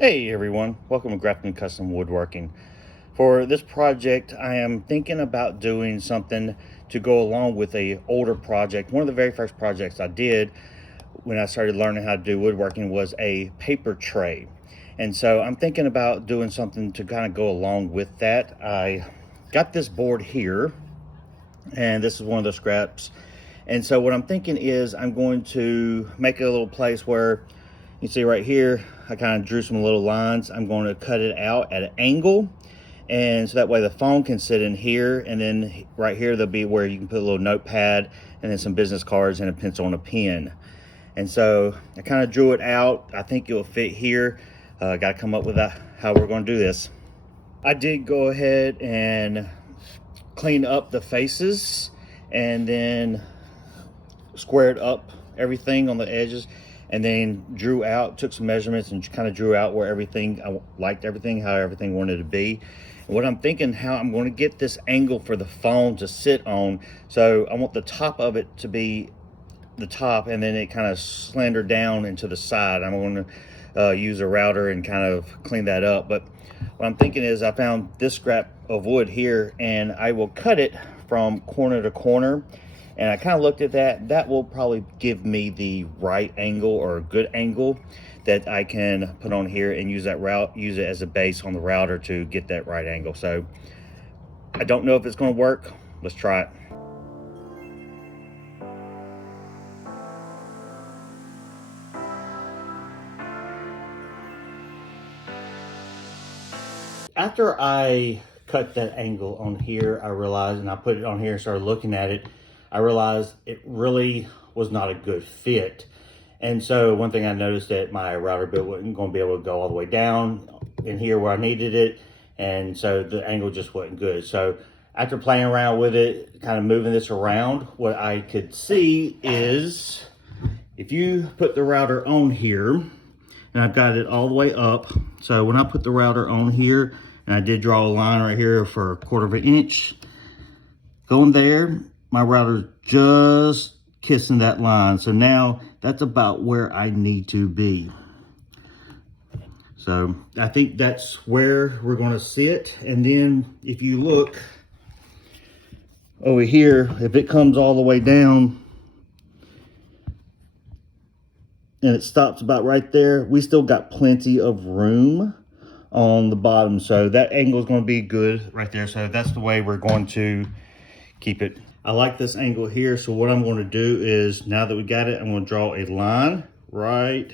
Hey everyone, welcome to Grafton Custom Woodworking. For this project, I am thinking about doing something to go along with a older project. One of the very first projects I did when I started learning how to do woodworking was a paper tray. And so I'm thinking about doing something to kind of go along with that. I got this board here, and this is one of the scraps. And so what I'm thinking is I'm going to make a little place where you see right here, I kind of drew some little lines. I'm going to cut it out at an angle, and so that way the phone can sit in here, and then right here there'll be where you can put a little notepad and then some business cards and a pencil and a pen. And so I kind of drew it out. I think it'll fit here. Got to come up with how we're going to do this. I did go ahead and clean up the faces and then squared up everything on the edges, and then took some measurements and kind of drew out where I liked everything, how everything wanted to be. And what I'm thinking, how I'm going to get this angle for the phone to sit on. So I want the top of it to be the top, and then it kind of slender down into the side. I'm going to use a router and kind of clean that up. But what I'm thinking is I found this scrap of wood here, and I will cut it from corner to corner. And I kind of looked at that will probably give me the right angle, or a good angle, that I can put on here and use it as a base on the router to get that right angle. So I don't know if it's going to work. Let's try it. After I cut that angle on here, I realized, and I put it on here and started looking at it, I realized it really was not a good fit. And so one thing I noticed, that my router bit wasn't going to be able to go all the way down in here where I needed it. And so the angle just wasn't good. So after playing around with it, kind of moving this around, what I could see is if you put the router on here, and I've got it all the way up. So when I put the router on here, and I did draw a line right here for 1/4 of an inch, going there, my router's just kissing that line. So now that's about where I need to be. So I think that's where we're going to sit. And then if you look over here, if it comes all the way down and it stops about right there, we still got plenty of room on the bottom. So that angle is going to be good right there. So that's the way we're going to keep it. I like this angle here. So what I'm going to do is, now that we got it, I'm going to draw a line right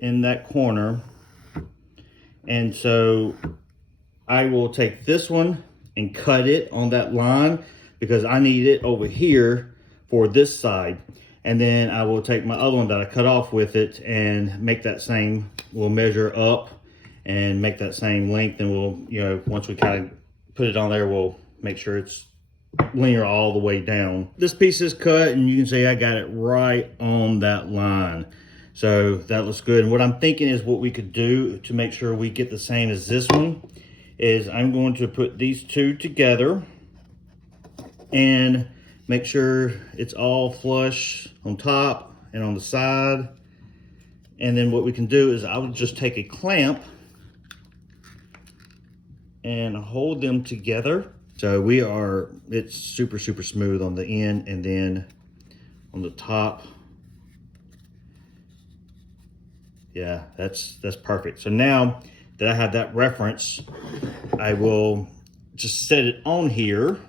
in that corner. And so I will take this one and cut it on that line, because I need it over here for this side. And then I will take my other one that I cut off with it and make that same, we'll measure up and make that same length. And we'll, once we kind of put it on there, we'll make sure it's linear all the way down. This piece is cut, and you can see I got it right on that line. So that looks good. And what I'm thinking is, what we could do to make sure we get the same as this one is I'm going to put these two together and make sure it's all flush on top and on the side. And then what we can do is I would just take a clamp and hold them together. So it's super, super smooth on the end, and then on the top. Yeah, that's perfect. So now that I have that reference, I will just set it on here.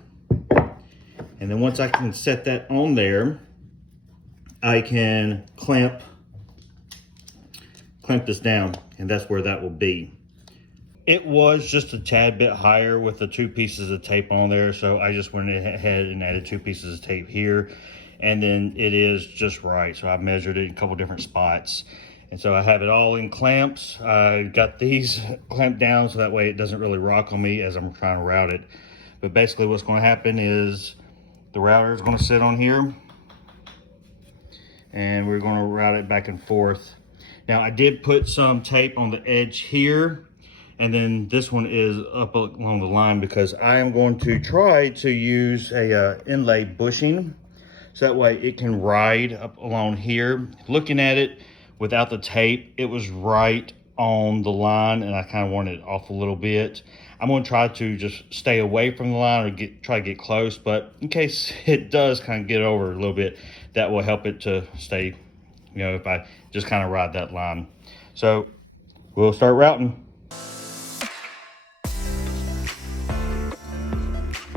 And then once I can set that on there, I can clamp this down, and that's where that will be. It was just a tad bit higher with the 2 pieces of tape on there, so I just went ahead and added 2 pieces of tape here, and then it is just right. So I measured it in a couple different spots, and so I have it all in clamps. I got these clamped down so that way it doesn't really rock on me as I'm trying to route it. But basically what's going to happen is the router is going to sit on here, and we're going to route it back and forth. Now I did put some tape on the edge here, and then this one is up along the line, because I am going to try to use a inlay bushing, so that way it can ride up along here. Looking at it without the tape, it was right on the line, and I kind of want it off a little bit. I'm going to try to just stay away from the line or try to get close, but in case it does kind of get over a little bit, that will help it to stay, if I just kind of ride that line. So we'll start routing.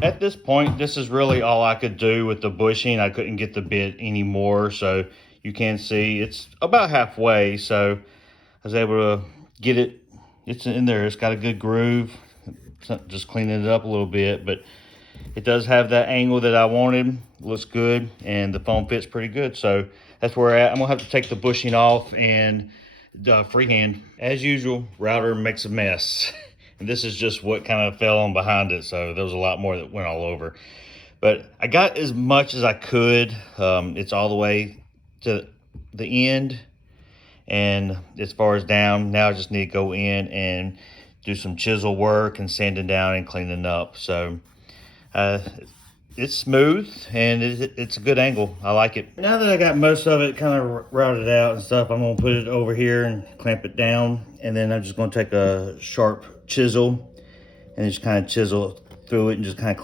At this point, this is really all I could do with the bushing. I couldn't get the bit anymore, so you can see it's about halfway. So I was able to get it. It's in there. It's got a good groove. Just cleaning it up a little bit, but it does have that angle that I wanted. Looks good, and the foam fits pretty good. So that's where we're at. I'm gonna have to take the bushing off and freehand. As usual, router makes a mess. And this is just what kind of fell on behind it. So there was a lot more that went all over. But I got as much as I could. It's all the way to the end. And as far as down, now I just need to go in and do some chisel work and sanding down and cleaning up. So it's smooth and it's a good angle. I like it. Now that I got most of it kind of routed out and stuff, I'm gonna put it over here and clamp it down. And then I'm just gonna take a sharp chisel and just kind of chisel through it and just kind of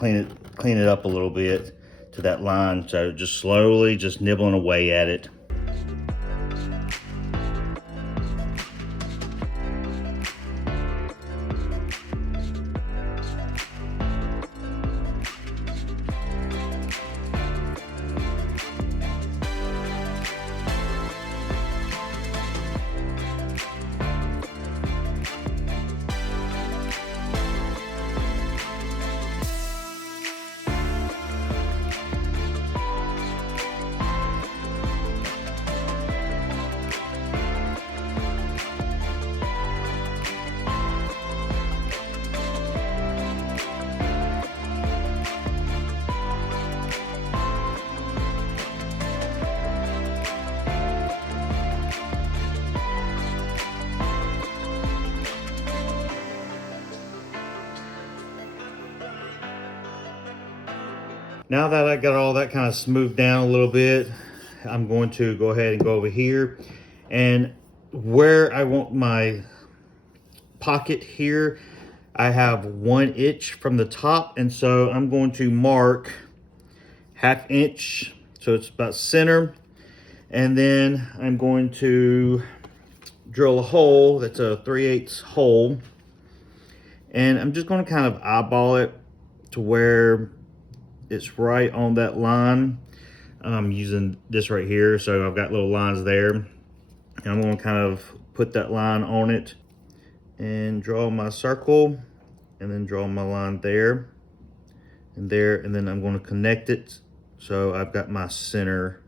clean it up a little bit to that line. So just slowly, just nibbling away at it. Now that I got all that kind of smoothed down a little bit, I'm going to go ahead and go over here, and where I want my pocket here, I have 1 inch from the top, and so I'm going to mark 1/2 inch, so it's about center, and then I'm going to drill a hole that's a 3/8 hole, and I'm just going to kind of eyeball it to where it's right on that line. I'm using this right here, so I've got little lines there. And I'm going to kind of put that line on it and draw my circle, and then draw my line there and there, and then I'm going to connect it so I've got my center.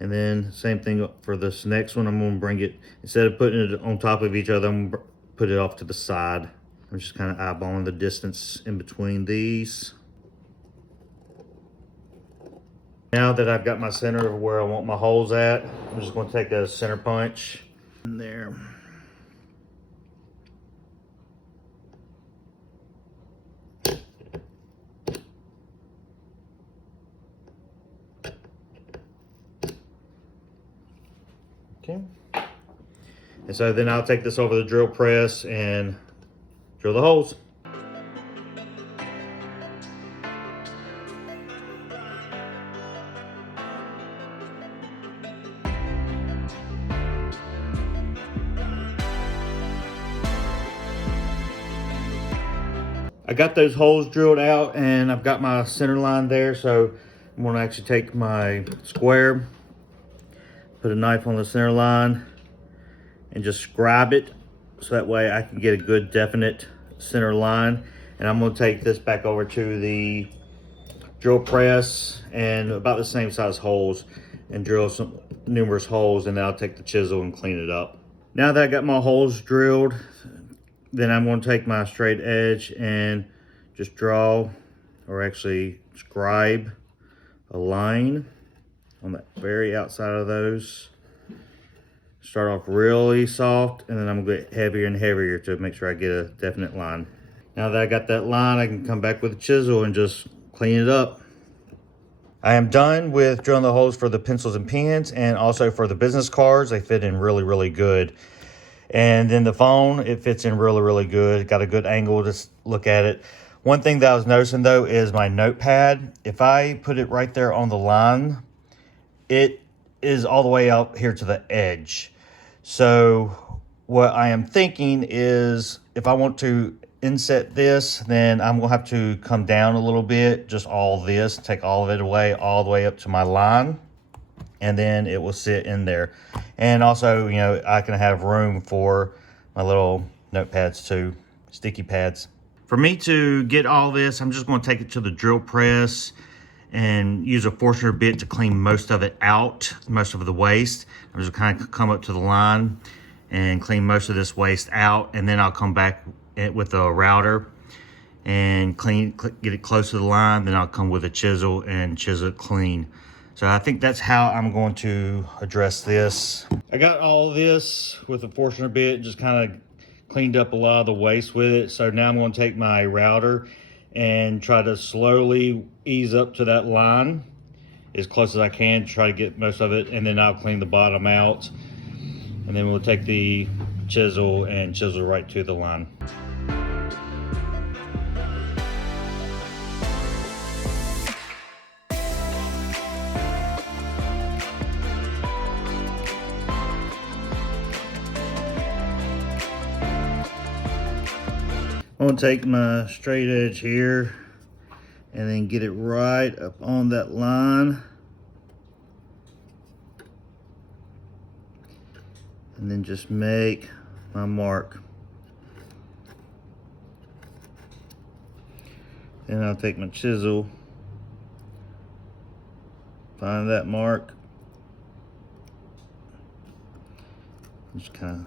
And then same thing for this next one. I'm going to bring it, instead of putting it on top of each other, I'm going to put it off to the side. I'm just kind of eyeballing the distance in between these. Now that I've got my center of where I want my holes at, I'm just going to take a center punch in there. Okay. And so then I'll take this over the drill press and drill the holes. I got those holes drilled out and I've got my center line there, so I'm going to actually take my square, put a knife on the center line, and just scribe it so that way I can get a good definite center line. And I'm going to take this back over to the drill press and about the same size holes and drill some numerous holes, and then I'll take the chisel and clean it up. Now that I got my holes drilled, then I'm going to take my straight edge and just draw, or actually scribe, a line on the very outside of those. Start off really soft, and then I'm going to get heavier and heavier to make sure I get a definite line. Now that I got that line, I can come back with a chisel and just clean it up. I am done with drilling the holes for the pencils and pens and also for the business cards. They fit in really, really good. And then the phone, it fits in really, really good. Got a good angle to look at it. One thing that I was noticing though is my notepad. If I put it right there on the line, it is all the way out here to the edge. So what I am thinking is if I want to inset this, then I'm gonna have to come down a little bit, just all this, take all of it away, all the way up to my line, and then it will sit in there. And also, you know, I can have room for my little notepads too, sticky pads. For me to get all this, I'm just gonna take it to the drill press and use a Forstner bit to clean most of it out, most of the waste. I'm just kind of come up to the line and clean most of this waste out, and then I'll come back with a router and get it close to the line. Then I'll come with a chisel and chisel it clean. So I think that's how I'm going to address this. I got all of this with a Forstner bit, just kind of cleaned up a lot of the waste with it. So now I'm going to take my router and try to slowly ease up to that line as close as I can, try to get most of it, and then I'll clean the bottom out. And then we'll take the chisel and chisel right to the line. I'm gonna take my straight edge here and then get it right up on that line. And then just make my mark. Then I'll take my chisel, find that mark, just kind of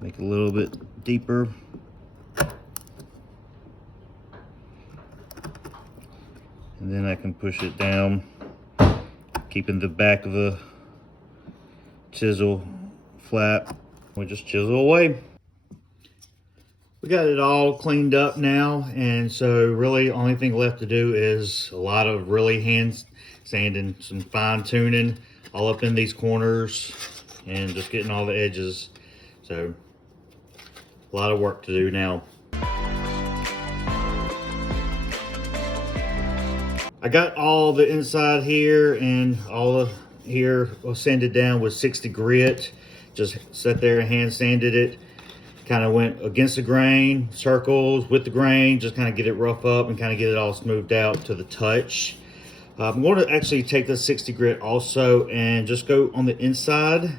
make it a little bit deeper. And then I can push it down, keeping the back of the chisel flat. We just chisel away. We got it all cleaned up now, and so really the only thing left to do is a lot of really hand sanding, some fine tuning all up in these corners and just getting all the edges. So a lot of work to do now. I got all the inside here and all of here sanded down with 60 grit. Just sat there and hand sanded it. Kind of went against the grain, circles with the grain, just kind of get it rough up and kind of get it all smoothed out to the touch. I'm going to actually take the 60 grit also and just go on the inside and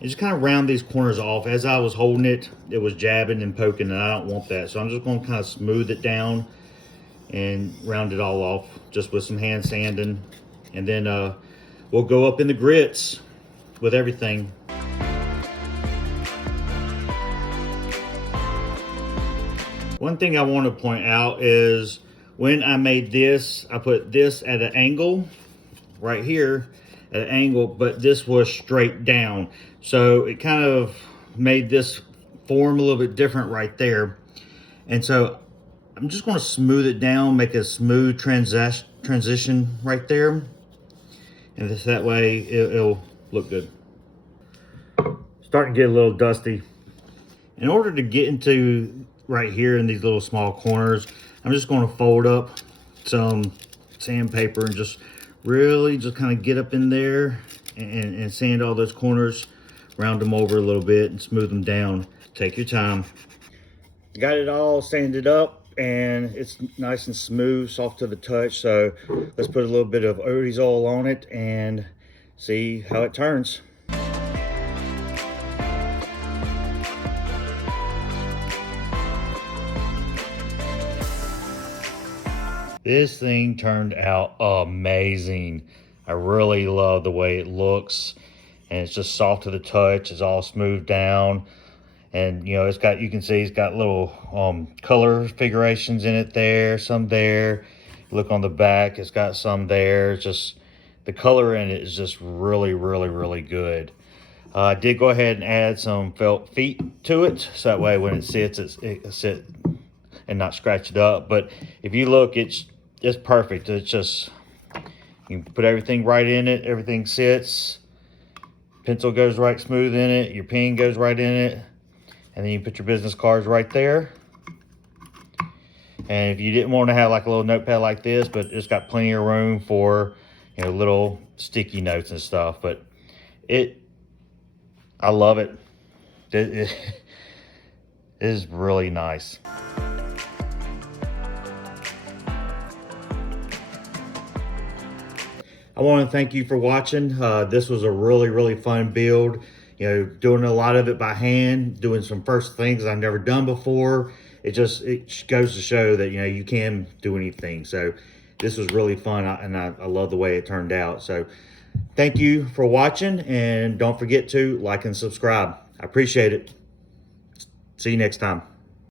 just kind of round these corners off. As I was holding it, it was jabbing and poking, and I don't want that. So I'm just going to kind of smooth it down and round it all off just with some hand sanding. And then we'll go up in the grits with everything. One thing I want to point out is when I made this, I put this at an angle right here at an angle, but this was straight down. So it kind of made this form a little bit different right there. And so I'm just going to smooth it down, make a smooth transition right there. And this, that way it'll look good. Starting to get a little dusty. In order to get into right here in these little small corners, I'm just going to fold up some sandpaper and just really just kind of get up in there and sand all those corners, round them over a little bit and smooth them down. Take your time. Got it all sanded up and it's nice and smooth, soft to the touch. So let's put a little bit of Odie's oil on it and see how it turns. This thing turned out amazing. I really love the way it looks, and it's just soft to the touch. It's all smoothed down, and you know, it's got, you can see it's got little color figurations in it there, some there. Look on the back, it's got some there. It's just, the color in it is just really, really, really good. I did go ahead and add some felt feet to it, so that way when it sits, it and not scratch it up. But if you look, it's perfect. It's just, you put everything right in it, everything sits, pencil goes right smooth in it, your pen goes right in it, and then you put your business cards right there. And if you didn't want to have like a little notepad like this, but it's got plenty of room for, you know, little sticky notes and stuff. But I love it. It is really nice. I want to thank you for watching. This was a really fun build. You know, doing a lot of it by hand, doing some first things I've never done before. It goes to show that, you know, you can do anything. So this was really fun, and I love the way it turned out. So thank you for watching, and don't forget to like and subscribe. I appreciate it. See you next time.